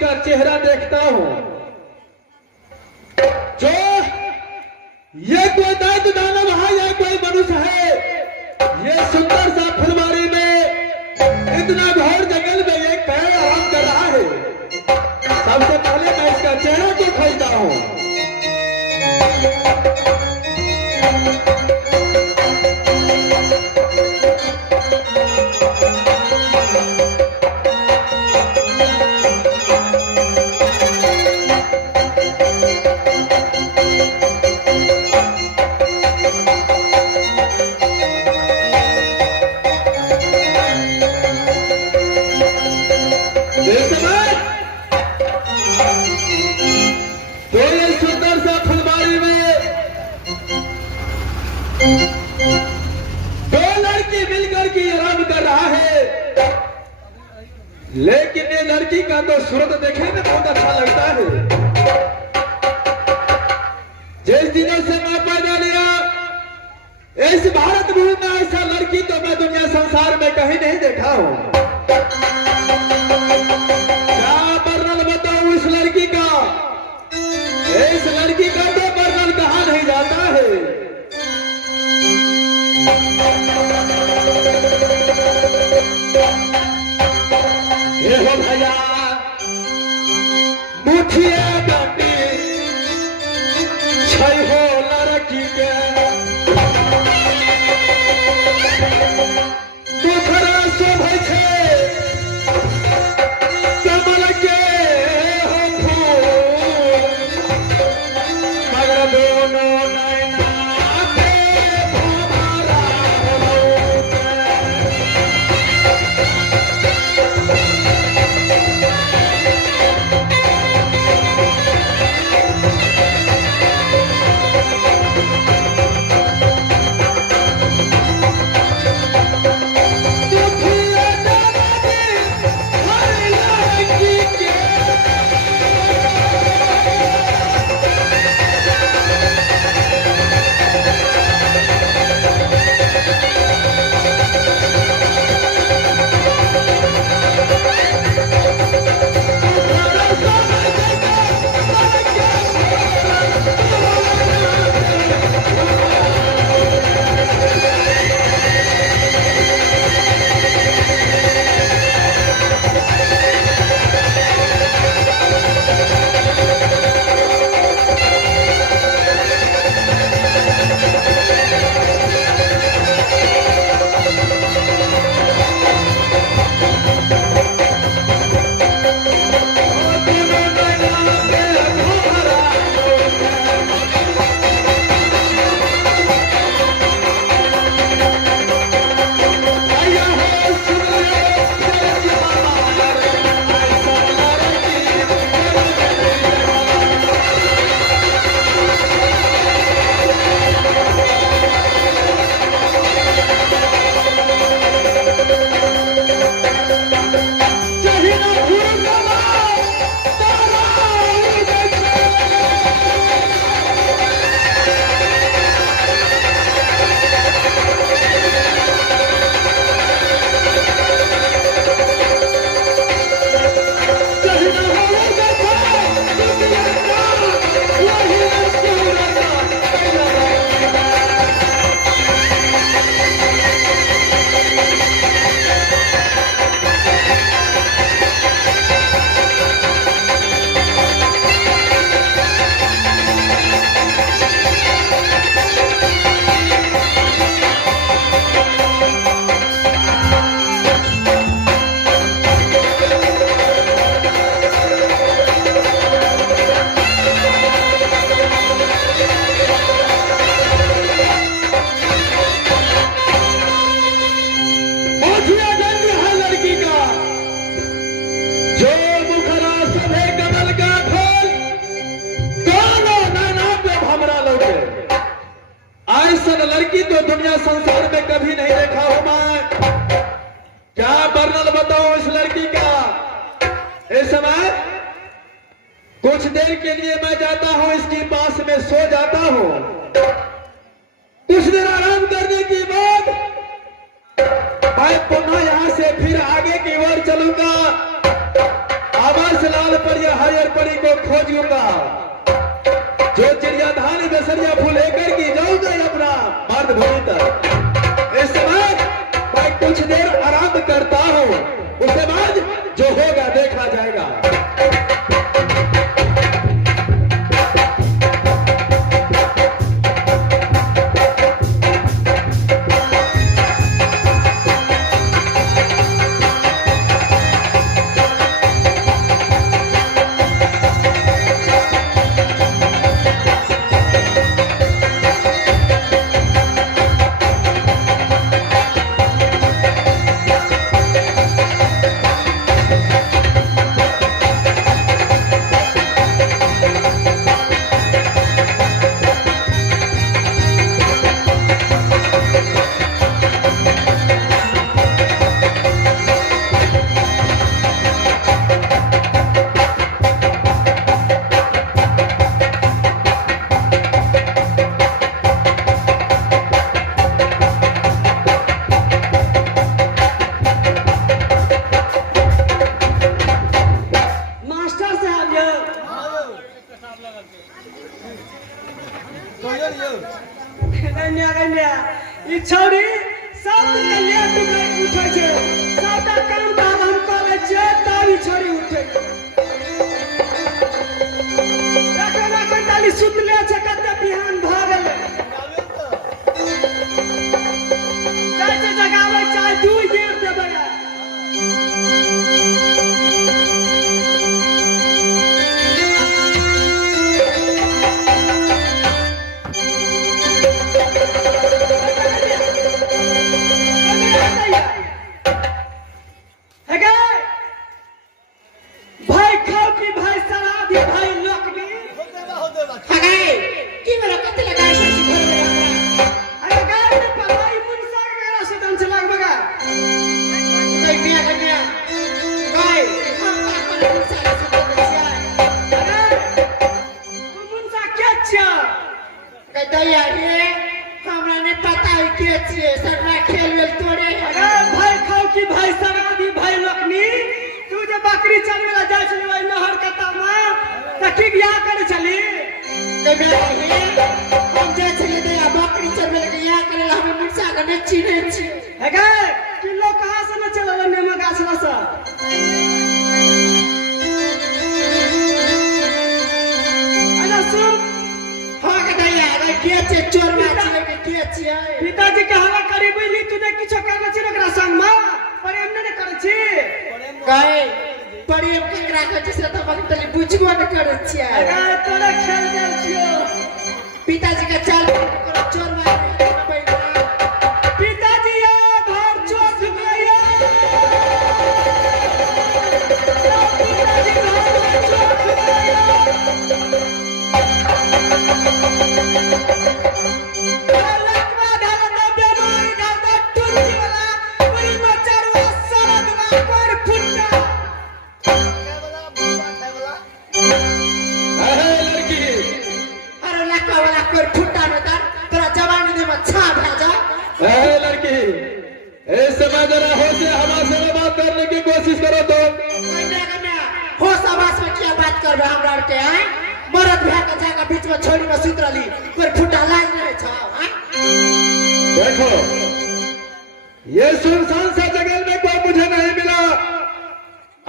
इसका चेहरा देखता हूं, जो ये कोई दैत्य दानव है या कोई मनुष्य है, ये सुंदर सा फुलवारी में इतना घोर जंगल में ये कैद आराम कर रहा है। सबसे पहले मैं इसका चेहरा को खोजता हूं। लेकिन ये लड़की का तो सूरत देखने में बहुत अच्छा लगता है। जिस दिनों से मैं पैदा लिया इस भारत भूमि में ऐसा लड़की तो मैं दुनिया संसार में कहीं नहीं देखा हूं। क्या वर्णन बताऊं इस लड़की का, इस लड़की का तो वर्णन कहा नहीं जाता है। ये हो भैया मुठिया डाटी छै हो लड़की के मुखरा शोभै छै कमल के हो फूल, मगर दोनों नैना के भंवरा लौके। लड़की तो दुनिया संसार में कभी नहीं देखा हूं मैं। क्या वर्णन बताऊं इस लड़की का। इस समय कुछ देर के लिए मैं जाता हूं, इसके पास में सो जाता हूं। कुछ देर आराम करने के बाद मैं पुनः यहां से फिर आगे की ओर चलूंगा। आवाज लाल परिया हरियर परी को खोजूंगा, जो चिड़िया धान बेसरिया फूल लेकर की जाऊंगा अपना मर्द भूमि तक। इस समय मैं कुछ देर आराम करता हूँ, उसके बाद जो होगा देखा जाएगा। छोड़ी सब कलिया टुकड़े उठे छे, सबटा काम दाम हम करे छे तावी छोड़ी उठे। देखो ना कोई ताली सुतले छे कते बिहान भ गेले। चाय से जगावे चाय दू घेर देबे। पिताजी के हवा करी बुझली तूने किछो करना छी ओकरा संग में प्रेम नहीं करे छी कहे प्रेम केकरा कहै छै से त बकतली बुझबो न करे छी। अरे तोरे खेल गेल छियो पिताजी के चाल करो चोर मार पिताजी या घर चोर गया पिताजी घर चोर गया जरा होश हमारे से बात करने की कोशिश करो तो होश आवाज में क्या बात करबे हमरा के हैं मरद भए के जाके बीच में छोड़ी में सुत रहली कोई फुटा लाग नहीं छ हैं। देखो ये सुनसान सा जंगल में कोई मुझे नहीं मिला,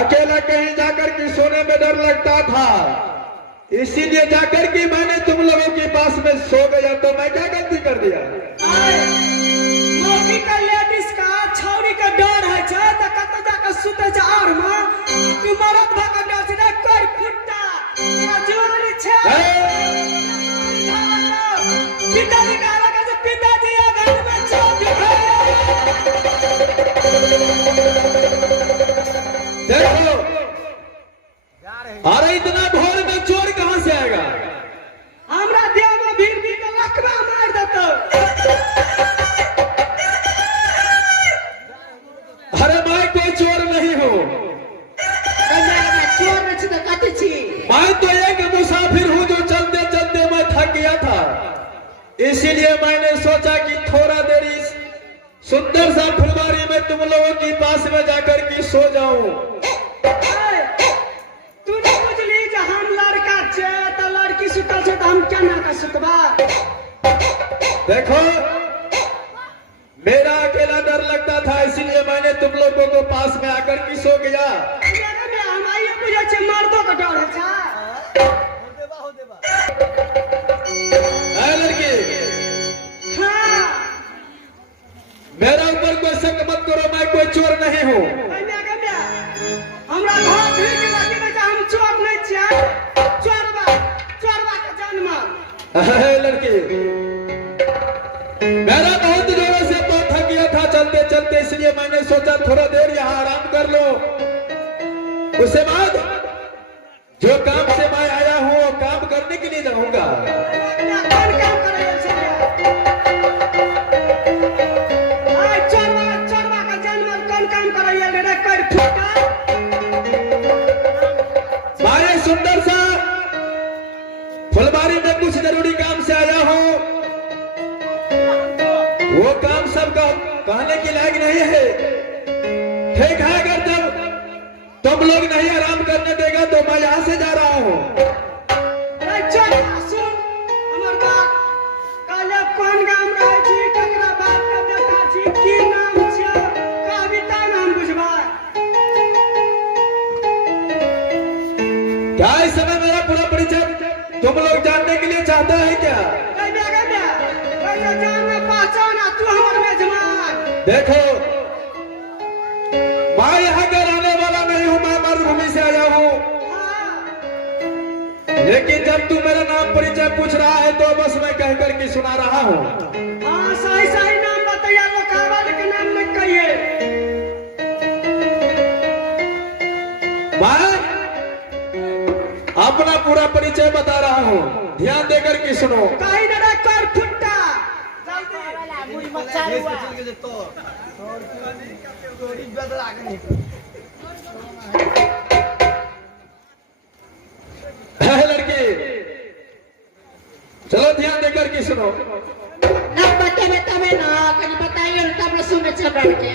अकेला कहीं जाकर के सोने में डर लगता था, इसीलिए जाकर के मैंने तुम लोगों के पास में सो गया। तो मैं क्या गलती कर दिया? का लेडीज का छौरी का डर है छ त कत जाके सुते छ और मां तू मरद भाग डर छ ना कोई फुट्टा तेरा जोरी छ पिताजी का आवाज से पिताजी आ घर में चोर देखो अरे इतना भोर में चोर कहां से आएगा? हमरा देह में भीड़ भी के लकवा मार देतो। अरे मैं कोई चोर नहीं हूँ, चोर में छी त कते छी मैं तो एक मुसाफिर हूँ जो चलते चलते मैं थक गया था, इसीलिए मैंने सोचा कि थोड़ा देर इस सुंदर सा फुलवारी में तुम लोगों के पास में जाकर के सो जाऊं। देखो, मेरा अकेला डर लगता था, इसलिए मैंने तुम लोगों को पास में आकर के सो गया। हमारी पूछे मर्दों का डर है छा है लड़की, हाँ मेरा ऊपर कोई शक मत करो, मैं कोई चोर नहीं हूँ। हमरा घर ढीक लगी में हम चोर नहीं छियै, चोरवा का जन्म। है लड़की, मेरा बहुत जोरों से बहुत थक गया था चलते चलते, इसलिए मैंने सोचा थोड़ा देर यहाँ आराम कर लो। उसके बाद जो काम से मैं आया हूँ वो काम करने के लिए जाऊंगा। कौन काम करे चोरवा का जन्म कौन काम करे रे कर फुटा। मैं सुंदर सा फुलबारी में कुछ जरूरी काम से आया हूँ, वो काम सबका कहने के लायक नहीं है। ठीक है, अगर जब तुम लोग नहीं आराम करने देगा तो मैं यहाँ से जा रहा हूँ। अरे चोरवा सुन, हमर बात काले कौन गाम रहे छी, ककरा बात का बेटा छी, की नाम छियै, कविता नाम बुझबा। क्या इस समय मेरा पूरा परिचय तुम लोग जानने के लिए चाहता है क्या? जानना पहचाना तू हमारे मेजमान। देखो, मैं यहाँ का रहने वाला नहीं हूँ, मैं मरुभूमि से आया हूँ। लेकिन जब तू मेरा नाम परिचय पूछ रहा है तो बस मैं कह कर के सुना रहा हूँ। हाँ सही सही नाम बताइए, लोकावाली के नाम नहीं कहिए। मैं अपना पूरा परिचय बता रहा हूँ, ध्यान देकर के सुनो। कहीं ना कर फुट्टा है लड़की, चलो ध्यान देकर के सुनो। ना बतेबे तबे ना, कहीं बताइए तब सुने चल के।